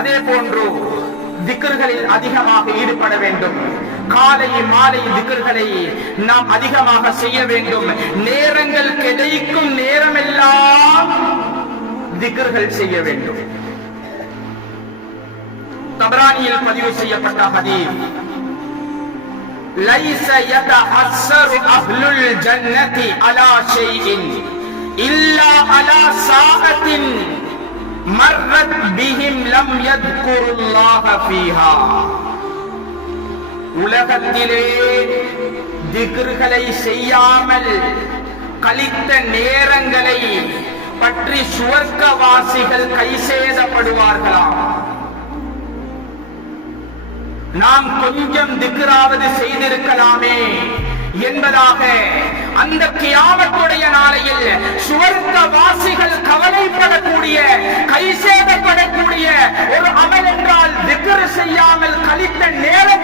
அதே போன்று திக்கர்களில் அதிகமாக ஈடுபட வேண்டும் காலை மாலை திக்கர்களை நாம் அதிகமாக செய்ய வேண்டும் நேரங்கள் கிடைக்கும் நேரமெல்லாம் திக்கர்கள் செய்ய வேண்டும் தபரானியில் பதிவு செய்யப்பட்ட ஹதீஸ் ليس يتحسر أهل الجنة على شيء إلا على ساعة مرت بهم لم يذكروا الله فيها உலகத்திலே திக்ர்களை செய்யாமல் கழித்த நேரங்களை பற்றி சுவர்க்கவாசிகள் கைசேதப்படுவார்களாம் நாம் கொஞ்சம் திக்ராவது செய்திருக்கலாமே என்பதாக அந்த கியாமத்துடைய நாளையில் சுவர்க்க வாசிகள் செய்யக்கூடிய கை சேதப்படக்கூடிய ஒரு அமல் என்றால் திக்ர் செய்யாமல் கழித்த நேரம்